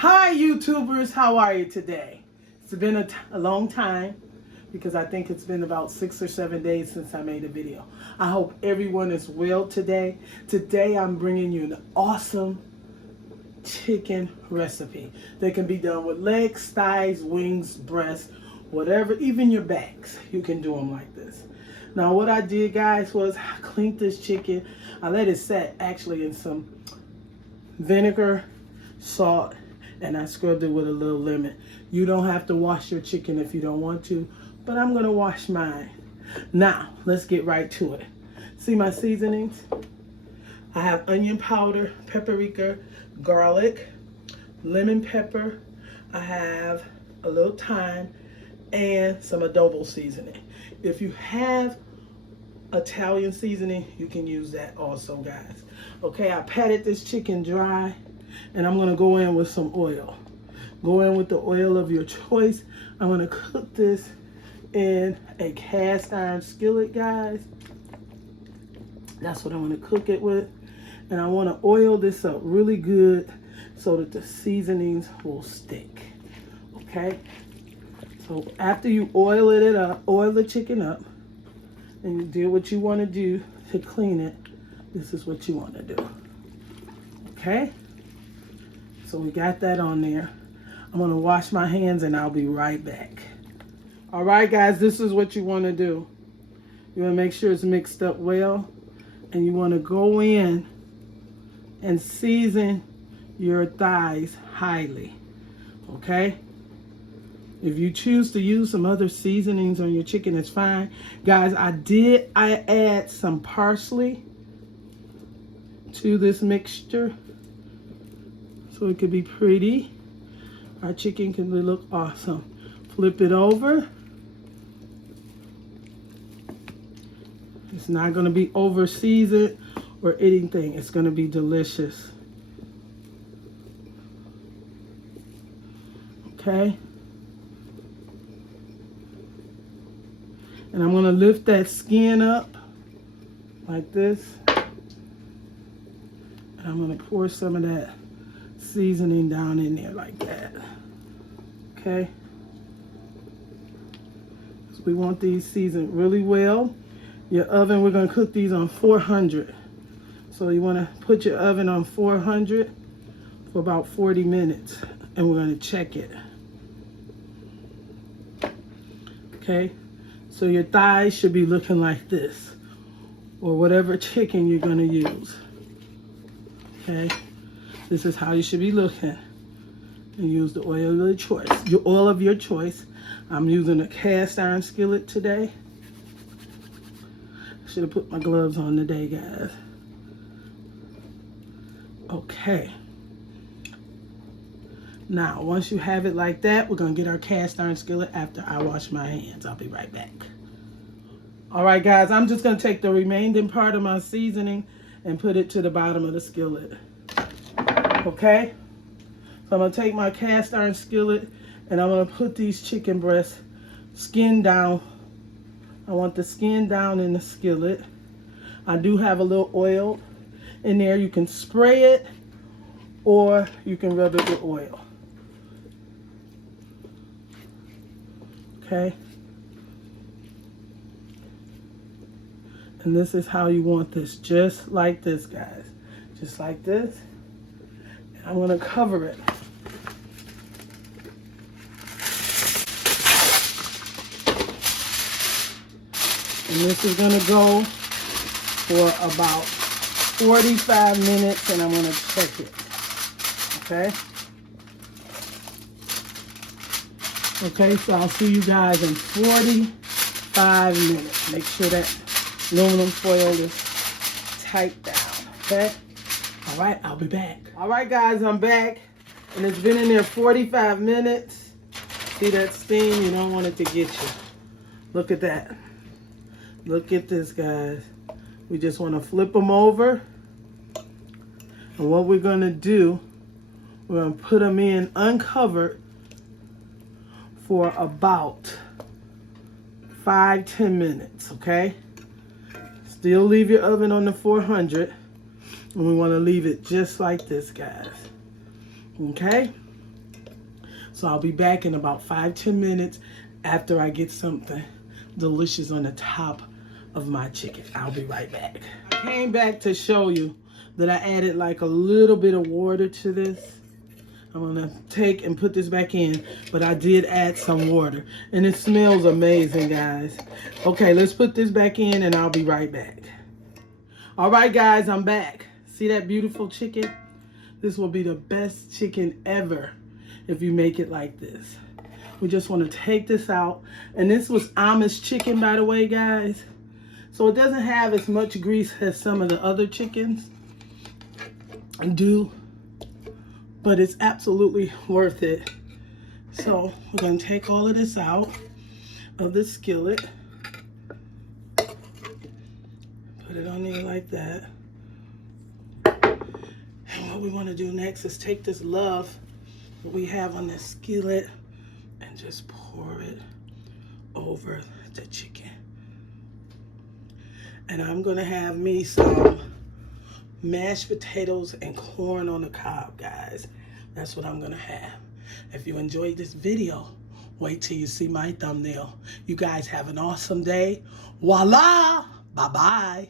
Hi YouTubers, how are you today? It's been a long time because I think it's been about 6 or 7 days since I made a video. I hope everyone is well today. Today I'm bringing you an awesome chicken recipe that can be done with legs, thighs, wings, breasts, whatever, even your backs. You can do them like this. Now what I did, guys, was I cleaned this chicken. I let it set actually in some vinegar, salt, and I scrubbed it with a little lemon. You don't have to wash your chicken if you don't want to, but I'm gonna wash mine. Now, let's get right to it. See my seasonings? I have onion powder, paprika, garlic, lemon pepper. I have a little thyme and some adobo seasoning. If you have Italian seasoning, you can use that also, guys. Okay, I patted this chicken dry. And I'm gonna go in with some oil. Go in with the oil of your choice. I'm gonna cook this in a cast iron skillet, guys. That's what I'm gonna cook it with. And I wanna oil this up really good so that the seasonings will stick, okay? So after you oil it up, oil the chicken up, and you do what you wanna do to clean it, this is what you wanna do, okay? So we got that on there. I'm gonna wash my hands and I'll be right back. All right, guys, this is what you wanna do. You wanna make sure it's mixed up well, and you wanna go in and season your thighs highly, okay? If you choose to use some other seasonings on your chicken, it's fine. Guys, I add some parsley to this mixture, so it could be pretty. Our chicken can look awesome. Flip it over. It's not gonna be over seasoned or anything. It's gonna be delicious. Okay. And I'm gonna lift that skin up like this. And I'm gonna pour some of that seasoning down in there like that, okay? So we want these seasoned really well. Your oven, we're gonna cook these on 400. So you wanna put your oven on 400 for about 40 minutes, and we're gonna check it. Okay, so your thighs should be looking like this, or whatever chicken you're gonna use, okay? This is how you should be looking. And use the oil of your choice. Your oil of your choice. I'm using a cast iron skillet today. I should have put my gloves on today, guys. Okay. Now, once you have it like that, we're gonna get our cast iron skillet after I wash my hands. I'll be right back. All right, guys, I'm just gonna take the remaining part of my seasoning and put it to the bottom of the skillet. Okay, so I'm gonna take my cast iron skillet and I'm gonna put these chicken breasts skin down. I want the skin down in the skillet. I do have a little oil in there. You can spray it or you can rub it with oil. Okay, and this is how you want this, just like this, guys, just like this. I'm going to cover it. And this is going to go for about 45 minutes, and I'm going to check it. Okay? Okay, so I'll see you guys in 45 minutes. Make sure that aluminum foil is tight down. Okay? All right, I'll be back. All right, guys, I'm back, and it's been in there 45 minutes. See that steam? You don't want it to get you. Look at that. Look at this, guys. We just want to flip them over, and what we're going to do, we're going to put them in uncovered for about 5-10 minutes, okay? Still leave your oven on the 400. And we want to leave it just like this, guys. Okay? So I'll be back in about 5-10 minutes after I get something delicious on the top of my chicken. I'll be right back. I came back to show you that I added like a little bit of water to this. I'm gonna take and put this back in, but I did add some water and it smells amazing, guys. Okay, let's put this back in and I'll be right back. All right, guys, I'm back. See that beautiful chicken? This will be the best chicken ever if you make it like this. We just want to take this out. And this was Amish chicken, by the way, guys. So it doesn't have as much grease as some of the other chickens do, but it's absolutely worth it. So we're going to take all of this out of the skillet. Put it on there like that. And what we want to do next is take this love that we have on this skillet and just pour it over the chicken. And I'm going to have me some mashed potatoes and corn on the cob, guys. That's what I'm going to have. If you enjoyed this video, wait till you see my thumbnail. You guys have an awesome day. Voila! Bye-bye.